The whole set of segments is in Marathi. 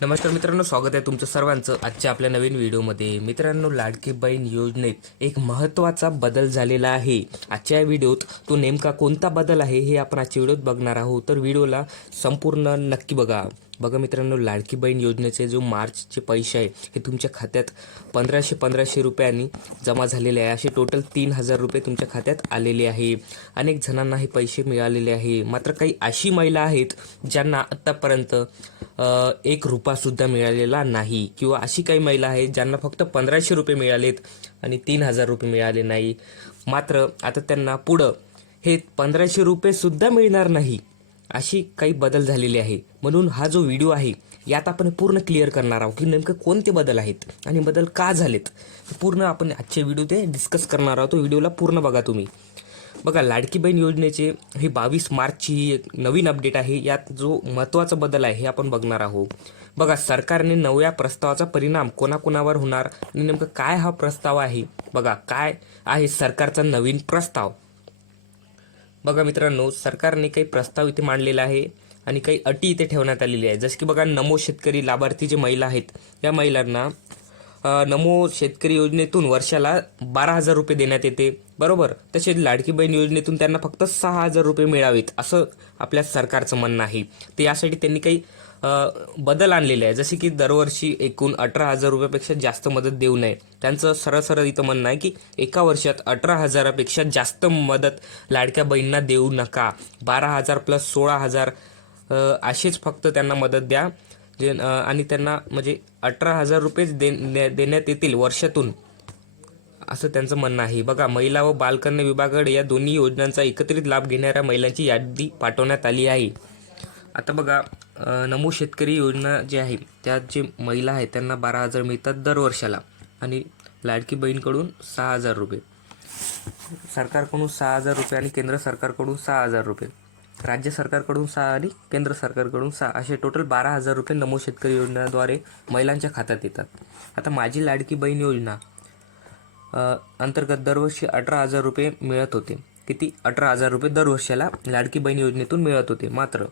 नमस्कार मित्रांनो स्वागत आहे तुमचं सर्वांचं आजच्या आपल्या नवीन व्हिडिओमध्ये. मित्रांनो लाडकी बहीण योजनेत एक महत्त्वाचा बदल झालेला आहे. आजच्या व्हिडिओत तो नेमका कोणता बदल आहे हे आपण आजच्या व्हिडिओत बघणार आहोत. तर व्हिडिओला संपूर्ण नक्की बघा. बघा मित्रांनो लाडकी बहीण योजनेचे जो मार्चचे पैसे आहे हे तुमच्या खात्यात पंधराशे पंधराशे रुपयांनी जमा झालेले आहे. असे टोटल तीन हजार रुपये तुमच्या खात्यात आलेले आहे. अनेक जणांना हे पैसे मिळालेले आहे. मात्र काही अशी महिला आहेत ज्यांना आत्तापर्यंत एक रुपयासुद्धा मिळालेला नाही. किंवा अशी काही महिला आहेत ज्यांना फक्त पंधराशे रुपये मिळालेत आणि तीन हजार रुपये मिळाले नाही. मात्र आता त्यांना पुढं हे पंधराशे रुपयेसुद्धा मिळणार नाही. अशी काही बदल झालेले आहे. म्हणून हा जो व्हिडिओ आहे यात आपण पूर्ण क्लिअर करणार आहोत की नेमकं कोणते बदल आहेत आणि बदल का झालेत. पूर्ण आपण आजच्या व्हिडिओ ते डिस्कस करणार आहोत. तो व्हिडिओला पूर्ण बघा तुम्ही. बघा लाडकी बहीण योजनेचे हे बावीस मार्चची ही एक नवीन अपडेट आहे. यात जो महत्त्वाचा बदल आहे हे आपण बघणार आहोत. बघा सरकारने नव्या प्रस्तावाचा परिणाम कोणाकोणावर होणार आणि नेमकं काय हा प्रस्ताव आहे? बघा काय आहे सरकारचा नवीन प्रस्ताव? बघा मित्रांनो सरकारने काही प्रस्ताव इथे मांडलेला आहे आणि काही अटी इथे ठेवण्यात आलेली आहे जसं की बघा नमो शेतकरी लाभार्थी जे महिला आहेत या महिलांना नमो शेतकरी योजनेतून वर्षाला बारा हजार रुपये देण्यात येते. बरोबर? तसेच लाडकी बहीण योजनेतून त्यांना फक्त सहा हजार रुपये मिळावेत असं आपल्या सरकारचं म्हणणं आहे. तर यासाठी त्यांनी काही बदल आणलेले आहे जसे की दरवर्षी एकूण अठरा हजार रुपयापेक्षा जास्त मदत देऊ नये. त्यांचं सरळ सरळ इथं म्हणणं आहे की एका वर्षात अठरा हजारापेक्षा जास्त मदत लाडक्या बहिणींना देऊ नका. बारा हजार प्लस सोळा हजार असेच फक्त त्यांना मदत द्या. जे आणि त्यांना म्हणजे अठरा हजार रुपयेच दे दे- देण्यात येतील वर्षातून. असं त्यांचं म्हणणं आहे. बघा महिला व बालकन्या विभागाकडे या दोन्ही योजनांचा एकत्रित लाभ घेणाऱ्या महिलांची यादी पाठवण्यात आली आहे. आता बघा नमो शेतकरी योजना जी आहे त्यात जे महिला आहेत त्यांना बारा हजार मिळतात दर वर्षाला. आणि लाडकी बहीणकडून सहा हजार रुपये. सरकारकडून सहा हजार रुपये आणि केंद्र सरकारकडून सहा हजार रुपये. राज्य सरकारकडून सहा आणि केंद्र सरकारकडून सहा. असे टोटल बारा हजार रुपये नमो शेतकरी योजनेद्वारे महिलांच्या खात्यात येतात. आता माझी लाडकी बहीण योजना अंतर्गत दरवर्षी अठरा हजार रुपये मिळत होते. किती? अठरा हजार रुपये दरवर्षाला लाडकी बहीण योजनेतून मिळत होते. मात्र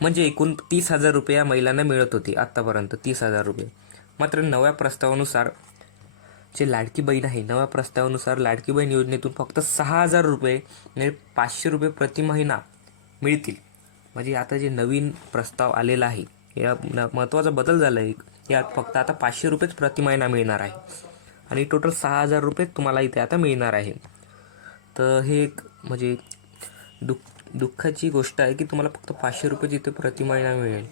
म्हणजे एकूण तीस हजार रुपये या महिलांना मिळत होते आत्तापर्यंत तीस हजार रुपये. मात्र नव्या प्रस्तावानुसार जे लाडकी बहीण आहे नव्या प्रस्तावानुसार लाडकी बहीण योजनेतून फक्त सहा हजार रुपये म्हणजे पाचशे रुपये प्रति महिना मिळतील. म्हणजे आता जे नवीन प्रस्ताव आलेला आहे या न- महत्त्वाचा बदल झाला आहे यात फक्त आता पाचशे रुपयेच प्रति महिना मिळणार आहे. आणि टोटल सहा हजार रुपये तुम्हाला इथे आता मिळणार आहे. तर हे एक म्हणजे दुःख दुःखाची गोष्ट आहे की तुम्हाला फक्त पाचशे रुपये जिथे प्रति महिना मिळेल.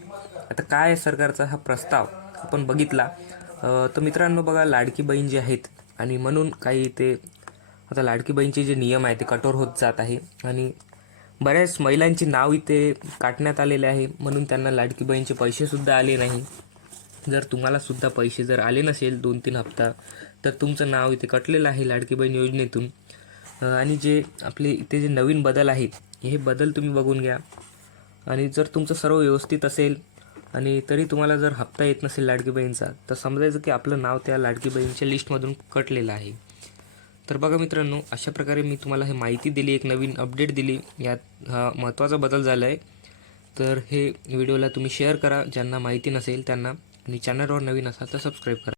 आता काय आहे सरकारचा हा प्रस्ताव? आपण बघितला. तर मित्रांनो बघा लाडकी बहीण जी आहेत आणि म्हणून काही ते आता लाडकी बहीणचे जे नियम आहे ते कठोर होत जात आहे आणि बऱ्याच महिलांची नाव इथे काटण्यात आलेले आहे. म्हणून त्यांना लाडकी बहीणचे पैसेसुद्धा आले नाही. जर तुम्हाला सुद्धा पैसे जर आले नसेल दोन तीन हप्ता तर तुमचं नाव इथे कटलेलं आहे लाडकी बहीण योजनेतून. आणि जे आपले इथे जे नवीन बदल आहेत हे बदल तुम्ही बघून घ्या. आणि जर तुमचं सर्व व्यवस्थित असेल आणि तरी तुम्हाला जर हप्ता येत नसेल लाडकी बहीणचा तर समजायचं की आपलं नाव त्या लाडकी बहीणच्या लिस्टमधून कटलेलं आहे. तर बघा मित्रांनो अशा प्रकारे मी तुम्हाला हे माहिती दिली एक नवीन अपडेट दिली. यात हा महत्त्वाचा बदल झाला आहे तर हे व्हिडिओला तुम्ही शेअर करा. ज्यांना माहिती नसेल त्यांना आणि चॅनलवर नवीन असाल तर सबस्क्राईब करा.